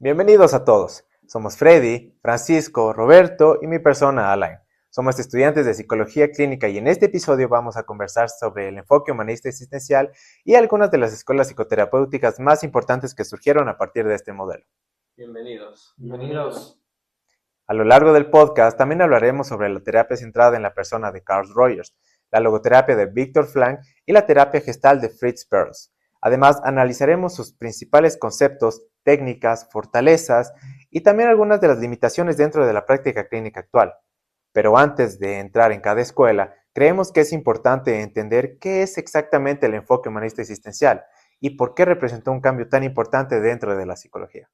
Bienvenidos a todos. Somos Freddy, Francisco, Roberto y mi persona Alain. Somos estudiantes de Psicología Clínica y en este episodio vamos a conversar sobre el enfoque humanista existencial y algunas de las escuelas psicoterapéuticas más importantes que surgieron a partir de este modelo. Bienvenidos. A lo largo del podcast también hablaremos sobre la terapia centrada en la persona de Carl Rogers, la logoterapia de Viktor Frankl y la terapia gestal de Fritz Perls. Además, analizaremos sus principales conceptos, técnicas, fortalezas y también algunas de las limitaciones dentro de la práctica clínica actual. Pero antes de entrar en cada escuela, creemos que es importante entender qué es exactamente el enfoque humanista existencial y por qué representó un cambio tan importante dentro de la psicología.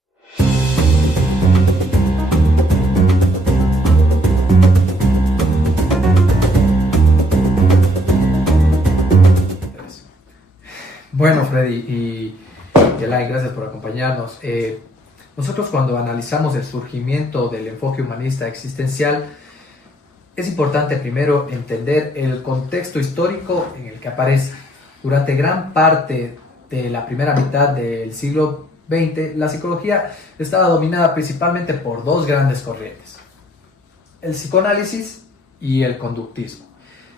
Bueno, Freddy y Elay, gracias por acompañarnos. Nosotros cuando analizamos el surgimiento del enfoque humanista existencial, es importante primero entender el contexto histórico en el que aparece. Durante gran parte de la primera mitad del siglo XX, la psicología estaba dominada principalmente por dos grandes corrientes: el psicoanálisis y el conductismo.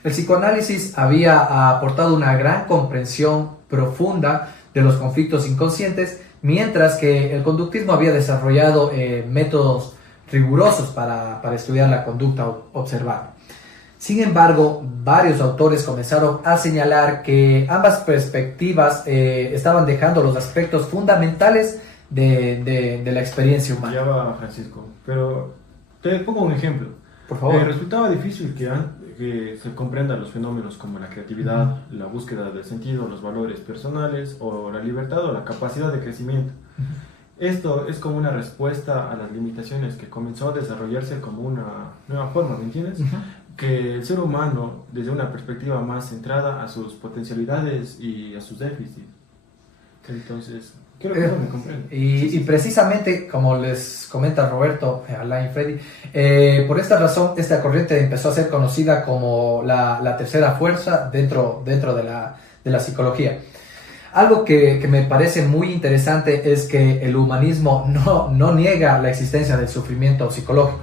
El psicoanálisis había aportado una gran comprensión profunda de los conflictos inconscientes, mientras que el conductismo había desarrollado métodos rigurosos para estudiar la conducta observada. Sin embargo, varios autores comenzaron a señalar que ambas perspectivas estaban dejando los aspectos fundamentales de la experiencia humana. Ya va, Francisco, pero te pongo un ejemplo. Por favor. Resultaba difícil que se comprendan los fenómenos como la creatividad, la búsqueda del sentido, los valores personales o la libertad o la capacidad de crecimiento. Esto es como una respuesta a las limitaciones que comenzó a desarrollarse como una nueva forma, ¿me entiendes? Que el ser humano, desde una perspectiva más centrada a sus potencialidades y a sus déficits. Entonces, quiero que me comprendan. Y precisamente, como les comenta Roberto, Alain y Freddy, por esta razón, esta corriente empezó a ser conocida como la tercera fuerza dentro de la psicología. Algo que me parece muy interesante es que el humanismo no niega la existencia del sufrimiento psicológico.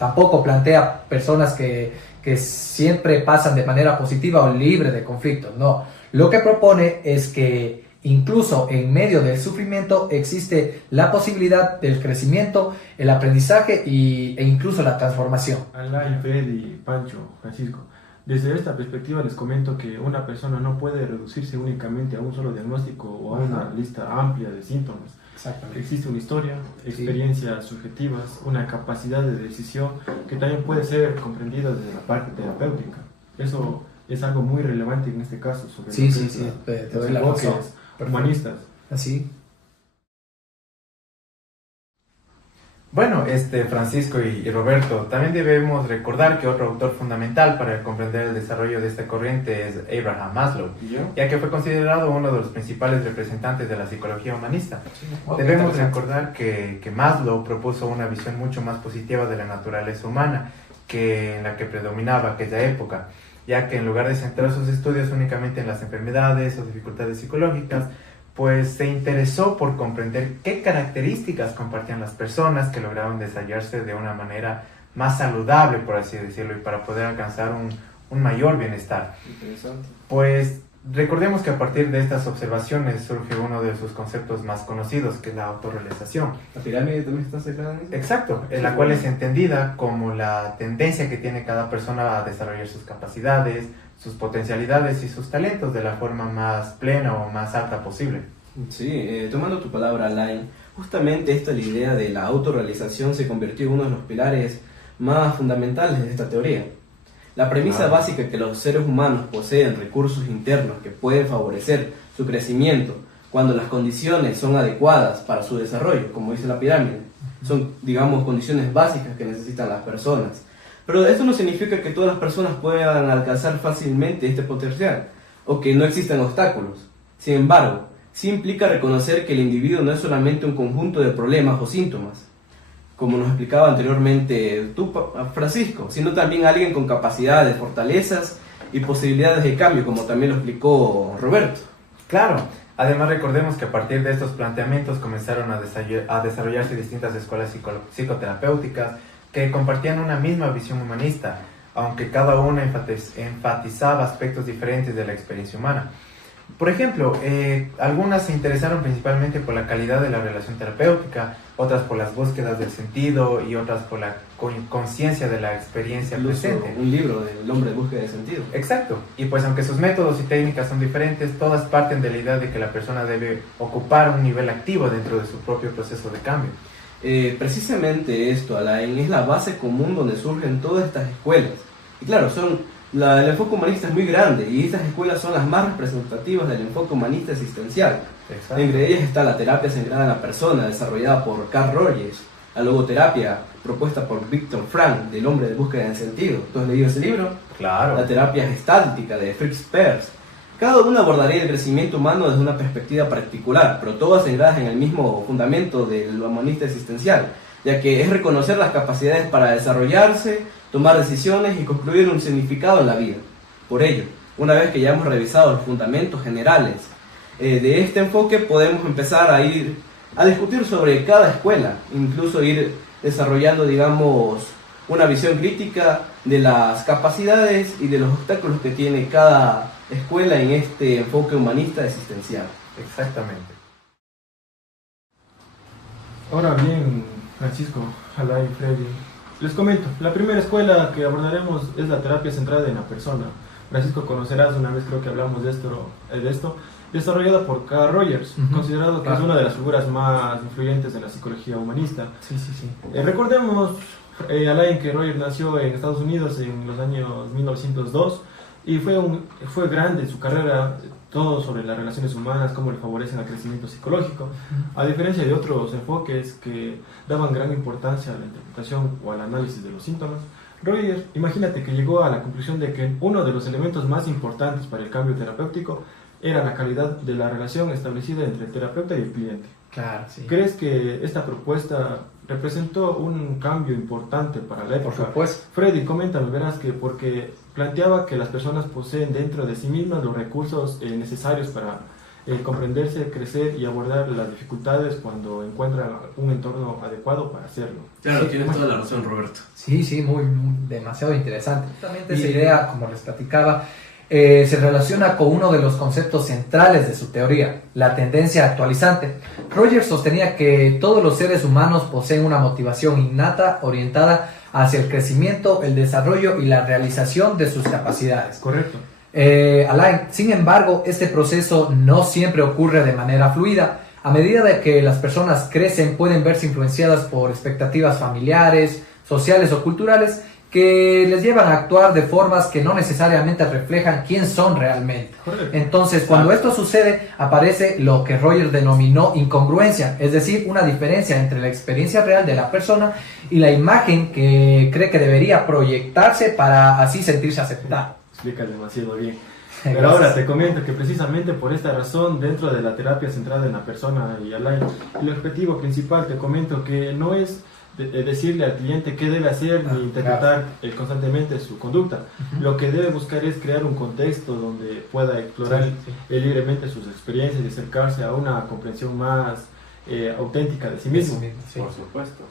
Tampoco plantea personas que siempre pasan de manera positiva o libre de conflictos. No, lo que propone es que incluso en medio del sufrimiento existe la posibilidad del crecimiento, el aprendizaje e incluso la transformación. Alain, Freddy, Pancho, Francisco, desde esta perspectiva les comento que una persona no puede reducirse únicamente a un solo diagnóstico o a una lista amplia de síntomas. Exactamente. Existe una historia, experiencias subjetivas, una capacidad de decisión que también puede ser comprendida desde la parte terapéutica. Eso es algo muy relevante en este caso sobre Sí, te doy la razón. Humanistas. Así. Bueno, Francisco y Roberto, también debemos recordar que otro autor fundamental para comprender el desarrollo de esta corriente es Abraham Maslow, ya que fue considerado uno de los principales representantes de la psicología humanista. Debemos recordar que Maslow propuso una visión mucho más positiva de la naturaleza humana que en la que predominaba aquella época, ya que en lugar de centrar sus estudios únicamente en las enfermedades o dificultades psicológicas, pues se interesó por comprender qué características compartían las personas que lograban desarrollarse de una manera más saludable, por así decirlo, y para poder alcanzar un mayor bienestar. Interesante. Pues recordemos que a partir de estas observaciones surge uno de sus conceptos más conocidos, que es la autorrealización. ¿La pirámide también está cerrada en eso? Exacto, en la cual es entendida como la tendencia que tiene cada persona a desarrollar sus capacidades, sus potencialidades y sus talentos de la forma más plena o más alta posible. Sí, tomando tu palabra, Alain, justamente esta la idea de la autorrealización se convirtió en uno de los pilares más fundamentales de esta teoría. La premisa básica es que los seres humanos poseen recursos internos que pueden favorecer su crecimiento cuando las condiciones son adecuadas para su desarrollo, como dice la pirámide. Son, digamos, condiciones básicas que necesitan las personas. Pero esto no significa que todas las personas puedan alcanzar fácilmente este potencial o que no existan obstáculos. Sin embargo, sí implica reconocer que el individuo no es solamente un conjunto de problemas o síntomas, como nos explicaba anteriormente tú, Francisco, sino también alguien con capacidades, fortalezas y posibilidades de cambio, como también lo explicó Roberto. Claro, Además, recordemos que a partir de estos planteamientos comenzaron a desarrollarse distintas escuelas psicoterapéuticas que compartían una misma visión humanista, aunque cada una enfatizaba aspectos diferentes de la experiencia humana. Por ejemplo, algunas se interesaron principalmente por la calidad de la relación terapéutica, otras por las búsquedas del sentido y otras por la conciencia de la experiencia presente. Un libro del hombre de búsqueda de sentido. Exacto. Y pues aunque sus métodos y técnicas son diferentes, todas parten de la idea de que la persona debe ocupar un nivel activo dentro de su propio proceso de cambio. Precisamente esto, Alain, es la base común donde surgen todas estas escuelas. Y claro, el enfoque humanista es muy grande y estas escuelas son las más representativas del enfoque humanista existencial. Exacto. Entre ellas está la terapia centrada en la persona, desarrollada por Carl Rogers, la logoterapia propuesta por Viktor Frankl, del hombre de búsqueda del sentido. ¿Tú has leído ese libro? Claro. La terapia gestáltica de Fritz Perls. Cada una abordaría el crecimiento humano desde una perspectiva particular, pero todas centradas en el mismo fundamento del humanista existencial, ya que es reconocer las capacidades para desarrollarse, tomar decisiones y construir un significado en la vida. Por ello, una vez que ya hemos revisado los fundamentos generales de este enfoque, podemos empezar a ir a discutir sobre cada escuela, incluso ir desarrollando, digamos, una visión crítica de las capacidades y de los obstáculos que tiene cada escuela en este enfoque humanista existencial. Exactamente. Ahora bien, Francisco, Alain, Freddy, les comento, la primera escuela que abordaremos es la terapia centrada en la persona. Francisco, conocerás, una vez creo que hablamos de esto, desarrollada por Carl Rogers, considerado que es una de las figuras más influyentes de la psicología humanista. Sí. Recordemos, Alain, que Rogers nació en Estados Unidos en los años 1902 y fue grande en su carrera, todo sobre las relaciones humanas, cómo le favorecen el crecimiento psicológico, a diferencia de otros enfoques que daban gran importancia a la interpretación o al análisis de los síntomas. Rogers, imagínate que llegó a la conclusión de que uno de los elementos más importantes para el cambio terapéutico era la calidad de la relación establecida entre el terapeuta y el cliente. Claro, sí. ¿Crees que esta propuesta representó un cambio importante para la época? Por supuesto. Freddy, coméntame, verás que porque planteaba que las personas poseen dentro de sí mismas los recursos necesarios para comprenderse, crecer y abordar las dificultades cuando encuentran un entorno adecuado para hacerlo. Claro, tienes toda la razón, Roberto. Sí, muy demasiado interesante. Justamente esa idea, como les platicaba, se relaciona con uno de los conceptos centrales de su teoría, la tendencia actualizante. Rogers sostenía que todos los seres humanos poseen una motivación innata orientada hacia el crecimiento, el desarrollo y la realización de sus capacidades. Correcto. Alain, sin embargo, este proceso no siempre ocurre de manera fluida. A medida de que las personas crecen, pueden verse influenciadas por expectativas familiares, sociales o culturales que les llevan a actuar de formas que no necesariamente reflejan quién son realmente. Correcto. Entonces, cuando esto sucede, aparece lo que Rogers denominó incongruencia, es decir, una diferencia entre la experiencia real de la persona y la imagen que cree que debería proyectarse para así sentirse aceptado. Explicas demasiado bien. Pero ahora te comento que precisamente por esta razón, dentro de la terapia centrada en la persona y Alain, el objetivo principal, te comento que no es decirle al cliente qué debe hacer ni interpretar constantemente su conducta. Lo que debe buscar es crear un contexto donde pueda explorar libremente sus experiencias y acercarse a una comprensión más auténtica de sí mismo. Sí. Por supuesto.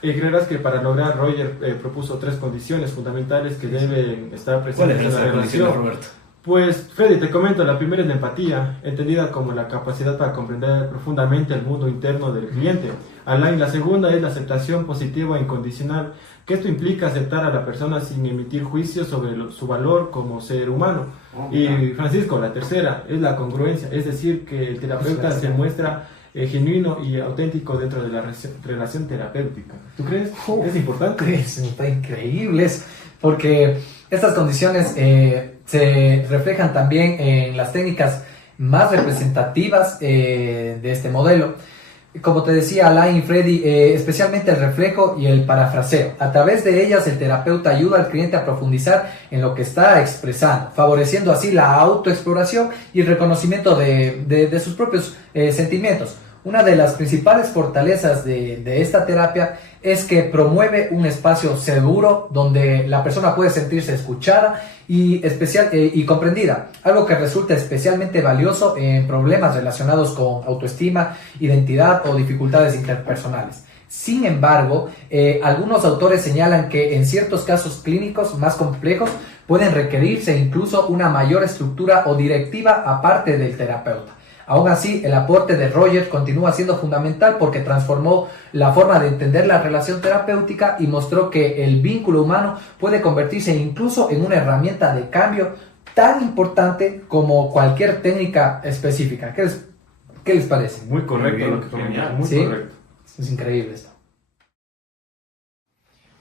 Creerás que para lograr, Rogers propuso 3 condiciones fundamentales que deben estar presentes en la relación. Roberto? Pues, Freddy, te comento, la primera es la empatía, entendida como la capacidad para comprender profundamente el mundo interno del cliente. Alain, la segunda es la aceptación positiva e incondicional, que esto implica aceptar a la persona sin emitir juicios sobre su valor como ser humano. Y Francisco, la tercera es la congruencia, es decir, que el terapeuta se muestra genuino y auténtico dentro de la relación terapéutica. ¿Tú crees? Es importante. Está increíble, porque estas condiciones se reflejan también en las técnicas más representativas de este modelo. Como te decía Alain y Freddy, especialmente el reflejo y el parafraseo. A través de ellas el terapeuta ayuda al cliente a profundizar en lo que está expresando, favoreciendo así la autoexploración y el reconocimiento de sus propios sentimientos. una de las principales fortalezas de esta terapia es que promueve un espacio seguro donde la persona puede sentirse escuchada y comprendida, algo que resulta especialmente valioso en problemas relacionados con autoestima, identidad o dificultades interpersonales. Sin embargo, algunos autores señalan que en ciertos casos clínicos más complejos pueden requerirse incluso una mayor estructura o directiva aparte del terapeuta. Aún así, el aporte de Roger continúa siendo fundamental porque transformó la forma de entender la relación terapéutica y mostró que el vínculo humano puede convertirse incluso en una herramienta de cambio tan importante como cualquier técnica específica. ¿Qué les parece? Muy correcto Muy bien, lo que comentas, genial. muy ¿Sí? correcto. Es increíble esto.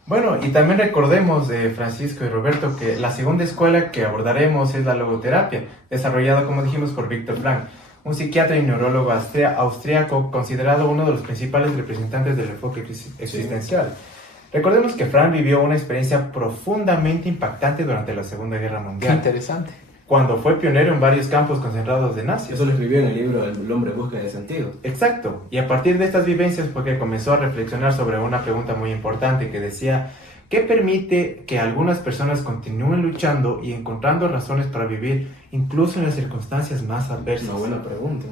Bueno, y también recordemos, Francisco y Roberto, que la segunda escuela que abordaremos es la logoterapia, desarrollada, como dijimos, por Viktor Frankl, un psiquiatra y neurólogo austriaco considerado uno de los principales representantes del enfoque existencial. Recordemos que Frankl vivió una experiencia profundamente impactante durante la Segunda Guerra Qué Mundial, interesante. cuando fue pionero en varios campos concentrados de nazis. Eso lo escribió en el libro El hombre en busca de sentido. Exacto, y a partir de estas vivencias fue que comenzó a reflexionar sobre una pregunta muy importante que decía: ¿qué permite que algunas personas continúen luchando y encontrando razones para vivir incluso en las circunstancias más adversas? Una buena pregunta.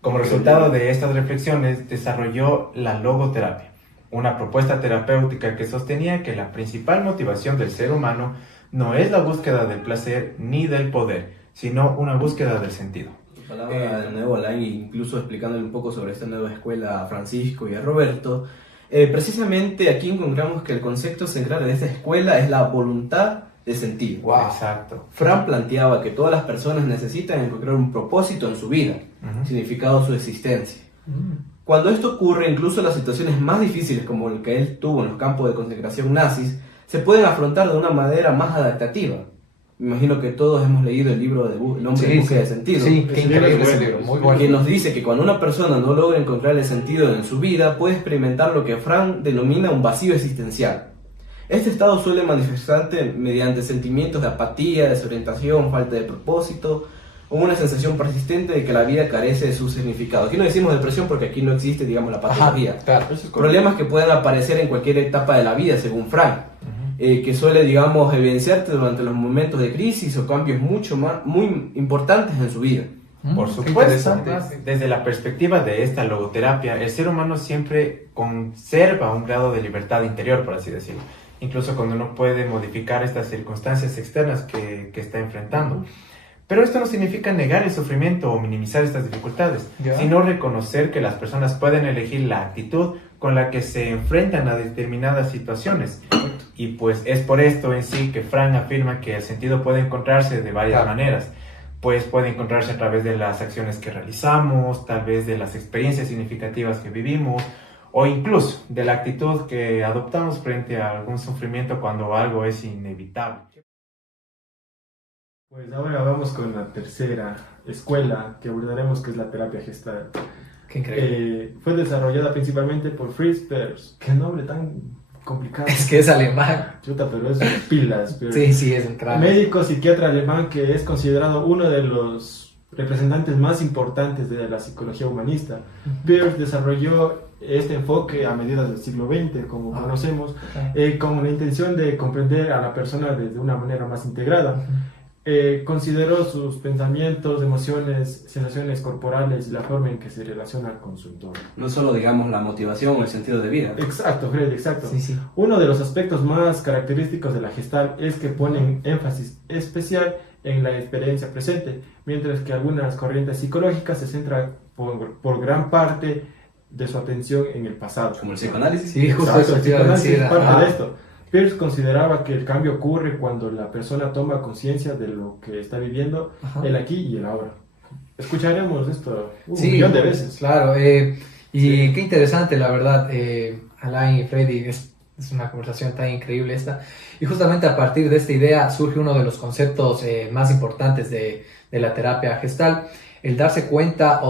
Como resultado de estas reflexiones, desarrolló la logoterapia, una propuesta terapéutica que sostenía que la principal motivación del ser humano no es la búsqueda del placer ni del poder, sino una búsqueda del sentido. Hablaba de nuevo Alain, incluso explicándole un poco sobre esta nueva escuela a Francisco y a Roberto. Precisamente aquí encontramos que el concepto central de esta escuela es la voluntad de sentido. Wow. Exacto. Frank planteaba que todas las personas necesitan encontrar un propósito en su vida, significado de su existencia. Cuando esto ocurre, incluso las situaciones más difíciles como el que él tuvo en los campos de concentración nazis, se pueden afrontar de una manera más adaptativa. Me imagino que todos hemos leído el libro de El hombre en busca de sentido. Sí, qué Ese increíble libro es ese bueno, libro, muy es bueno. Que nos dice que cuando una persona no logra encontrar el sentido en su vida, puede experimentar lo que Frank denomina un vacío existencial. Este estado suele manifestarse mediante sentimientos de apatía, desorientación, falta de propósito, o una sensación persistente de que la vida carece de su significado. Aquí no decimos depresión porque aquí no existe, digamos, la patología. Claro. Eso es correcto. Problemas que pueden aparecer en cualquier etapa de la vida, según Frank, que suele, digamos, evidenciarte durante los momentos de crisis o cambios muy importantes en su vida. Por Qué supuesto, interesante. desde la perspectiva de esta logoterapia, el ser humano siempre conserva un grado de libertad interior, por así decirlo, incluso cuando no puede modificar estas circunstancias externas que está enfrentando. Pero esto no significa negar el sufrimiento o minimizar estas dificultades, Ya. sino reconocer que las personas pueden elegir la actitud con la que se enfrentan a determinadas situaciones. Y pues es por esto en sí que Frank afirma que el sentido puede encontrarse de varias Claro. maneras. Pues puede encontrarse a través de las acciones que realizamos, tal vez de las experiencias significativas que vivimos, o incluso de la actitud que adoptamos frente a algún sufrimiento cuando algo es inevitable. Pues ahora vamos con la tercera escuela que abordaremos, que es la terapia Gestalt. Qué increíble. Fue desarrollada principalmente por Fritz Perls. Qué nombre tan complicado. Es que es alemán. Chuta, pero es pilas. Perls. Sí, es un crack. Médico psiquiatra alemán que es considerado uno de los representantes más importantes de la psicología humanista. Perls desarrolló este enfoque a mediados del siglo XX, como conocemos, con la intención de comprender a la persona de una manera más integrada. Consideró sus pensamientos, emociones, sensaciones corporales y la forma en que se relaciona con su entorno. No solo, digamos, la motivación o el sentido de vida. Exacto, Fred, exacto. Sí. Uno de los aspectos más característicos de la Gestalt es que ponen énfasis especial en la experiencia presente, mientras que algunas corrientes psicológicas se centran por gran parte de su atención en el pasado. Como el psicoanálisis. Sí, justo Exacto, eso el te iba a psicoanálisis decir. es parte Ajá. de esto. Peirce consideraba que el cambio ocurre cuando la persona toma conciencia de lo que está viviendo, Ajá. el aquí y el ahora. Escucharemos esto un Sí, millón de veces. Claro, y qué interesante, la verdad, Alain y Freddy, es una conversación tan increíble esta. Y justamente a partir de esta idea surge uno de los conceptos más importantes de la terapia gestal, el darse cuenta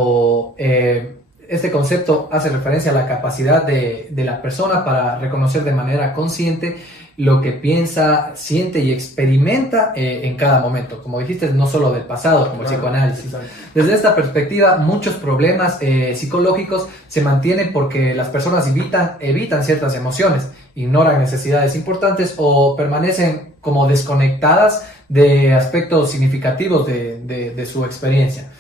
este concepto hace referencia a la capacidad de la persona para reconocer de manera consciente lo que piensa, siente y experimenta en cada momento. Como dijiste, no solo del pasado, como el psicoanálisis. Exacto. Desde esta perspectiva, muchos problemas psicológicos se mantienen porque las personas evitan ciertas emociones, ignoran necesidades importantes o permanecen como desconectadas de aspectos significativos de su experiencia.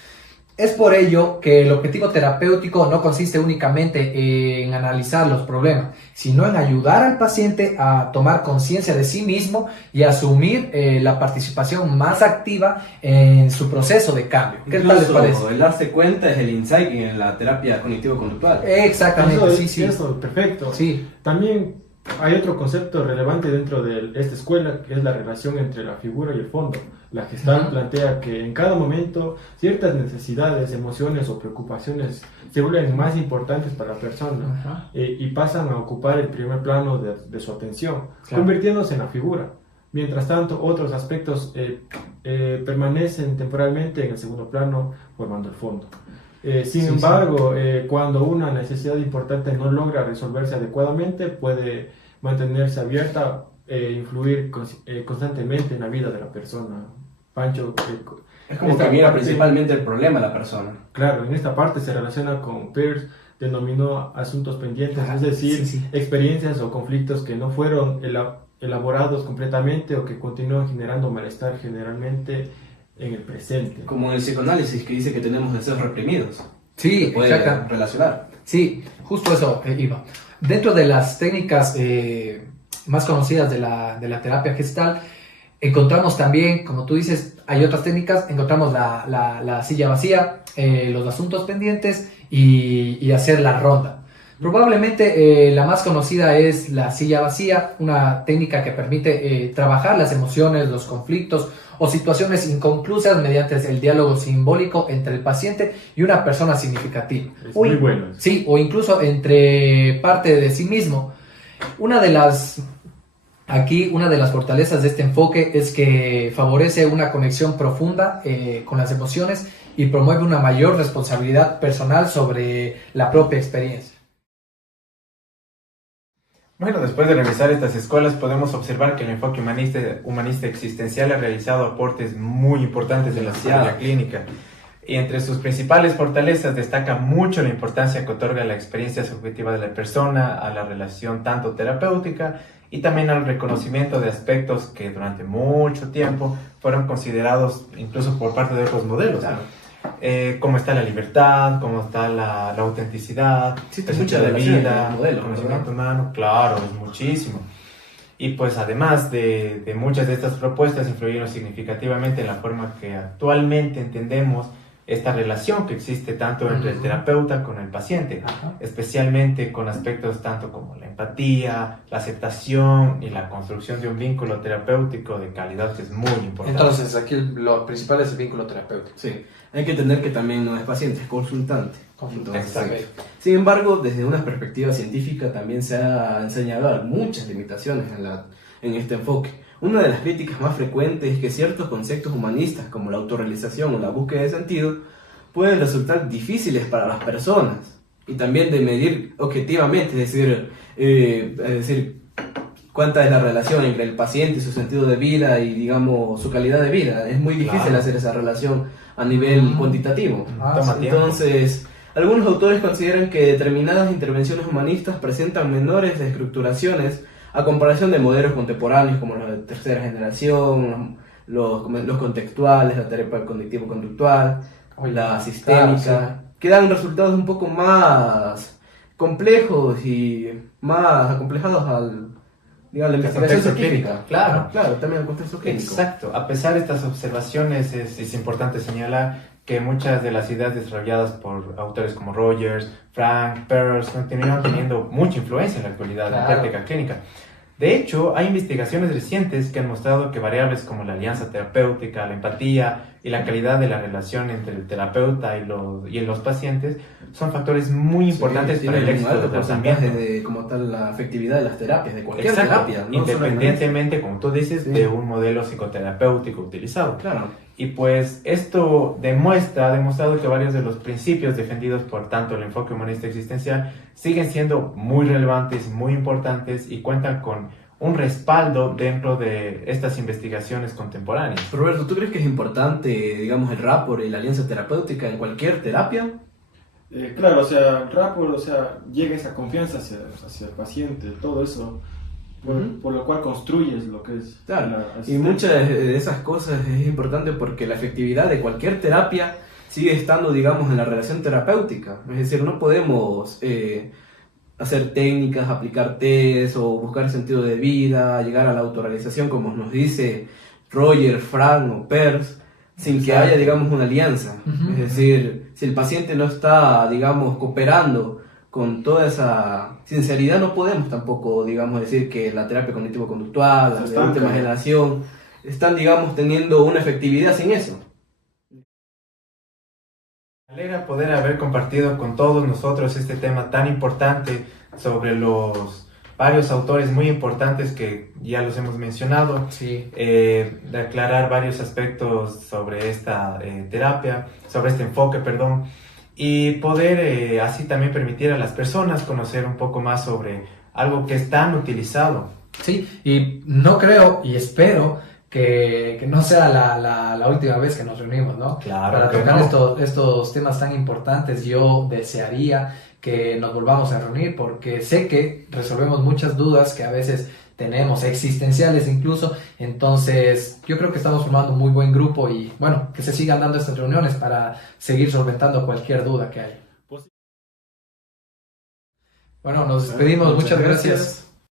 Es por ello que el objetivo terapéutico no consiste únicamente en analizar los problemas, sino en ayudar al paciente a tomar conciencia de sí mismo y asumir la participación más activa en su proceso de cambio. ¿Qué tal les parece? El darse cuenta es el insight en la terapia cognitivo-conductual. Exactamente, sí. Eso, perfecto. Sí. También hay otro concepto relevante dentro de esta escuela, que es la relación entre la figura y el fondo. La Gestalt plantea que en cada momento ciertas necesidades, emociones o preocupaciones se vuelven más importantes para la persona y pasan a ocupar el primer plano de su atención, convirtiéndose en la figura. Mientras tanto, otros aspectos permanecen temporalmente en el segundo plano, formando el fondo. Sin embargo, cuando una necesidad importante no logra resolverse adecuadamente, puede mantenerse abierta e influir constantemente en la vida de la persona. Pancho, es como que mira principalmente el problema de la persona. Claro, en esta parte se relaciona con Peirce, denominó asuntos pendientes, es decir, experiencias o conflictos que no fueron elaborados completamente o que continúan generando malestar generalmente en el presente. Como en el psicoanálisis, que dice que tenemos deseos reprimidos. Sí, puede relacionar. Sí, justo eso iba. Dentro de las técnicas más conocidas de la terapia gestal, encontramos también, como tú dices, hay otras técnicas, encontramos la silla vacía, los asuntos pendientes y hacer la ronda. Probablemente la más conocida es la silla vacía, una técnica que permite trabajar las emociones, los conflictos o situaciones inconclusas mediante el diálogo simbólico entre el paciente y una persona significativa. Es muy bueno. Sí, o incluso entre parte de sí mismo. Una de las fortalezas de este enfoque es que favorece una conexión profunda con las emociones y promueve una mayor responsabilidad personal sobre la propia experiencia. Bueno, después de revisar estas escuelas podemos observar que el enfoque humanista existencial ha realizado aportes muy importantes en la psicología clínica. Y entre sus principales fortalezas destaca mucho la importancia que otorga la experiencia subjetiva de la persona a la relación tanto terapéutica y también al reconocimiento de aspectos que durante mucho tiempo fueron considerados incluso por parte de otros modelos. Claro. Cómo está la libertad, cómo está la autenticidad, mucha de vida, modelo, conocimiento humano, claro, es muchísimo. Y pues además de muchas de estas propuestas influyeron significativamente en la forma que actualmente entendemos esta relación que existe tanto entre el terapeuta con el paciente, especialmente con aspectos tanto como la empatía, la aceptación y la construcción de un vínculo terapéutico de calidad, que es muy importante. Entonces, aquí lo principal es el vínculo terapéutico. Sí, hay que entender que también no es paciente, es consultante. Entonces, sin embargo, desde una perspectiva científica también se ha enseñado muchas limitaciones en este enfoque. Una de las críticas más frecuentes es que ciertos conceptos humanistas como la autorrealización o la búsqueda de sentido pueden resultar difíciles para las personas y también de medir objetivamente, es decir, cuánta es la relación entre el paciente y su sentido de vida y, digamos, su calidad de vida. Es muy difícil hacer esa relación a nivel cuantitativo. Entonces, algunos autores consideran que determinadas intervenciones humanistas presentan menores estructuraciones a comparación de modelos contemporáneos como los de tercera generación, los contextuales, la terapia cognitivo-conductual, la sistémica, que dan resultados un poco más complejos y más acomplejados al, digamos, la investigación científica. Claro, también al contexto clínico. Exacto. A pesar de estas observaciones, es importante señalar que muchas de las ideas desarrolladas por autores como Rogers, Frank, Peirce continúan teniendo mucha influencia en la actualidad de la práctica clínica. De hecho, hay investigaciones recientes que han mostrado que variables como la alianza terapéutica, la empatía y la calidad de la relación entre el terapeuta y los pacientes son factores muy importantes para el éxito del tratamiento. De como tal la efectividad de las terapias, de cualquier terapia, ¿no? Independientemente, como tú dices, de un modelo psicoterapéutico utilizado. Claro. Y pues esto ha demostrado que varios de los principios defendidos por tanto el enfoque humanista existencial siguen siendo muy relevantes, muy importantes y cuentan con un respaldo dentro de estas investigaciones contemporáneas. Roberto, ¿tú crees que es importante, digamos, el rapport y la alianza terapéutica en cualquier terapia? Claro, o sea, el rapport, o sea, llega esa confianza hacia el paciente, todo eso, por lo cual construyes lo que es Claro, la y asistencia. muchas de esas cosas es importante porque la efectividad de cualquier terapia sigue estando, digamos, en la relación terapéutica. Es decir, no podemos hacer técnicas, aplicar test o buscar sentido de vida, llegar a la autorrealización como nos dice Roger, Frank o Peirce, sin que haya, digamos, una alianza. Es decir, si el paciente no está, digamos, cooperando con toda esa sinceridad, no podemos tampoco, digamos, decir que la terapia cognitivo-conductual, la de última generación, están, digamos, teniendo una efectividad sin eso. Me alegra poder haber compartido con todos nosotros este tema tan importante sobre los varios autores muy importantes que ya los hemos mencionado, Sí. De aclarar varios aspectos sobre esta terapia, sobre este enfoque, perdón, y poder así también permitir a las personas conocer un poco más sobre algo que es tan utilizado. Sí, y no creo y espero que no sea la última vez que nos reunimos, ¿no? Claro Para que tocar no. estos temas tan importantes, yo desearía que nos volvamos a reunir porque sé que resolvemos muchas dudas que a veces tenemos, existenciales incluso, entonces yo creo que estamos formando un muy buen grupo y bueno, que se sigan dando estas reuniones para seguir solventando cualquier duda que haya. Bueno, nos despedimos, muchas gracias.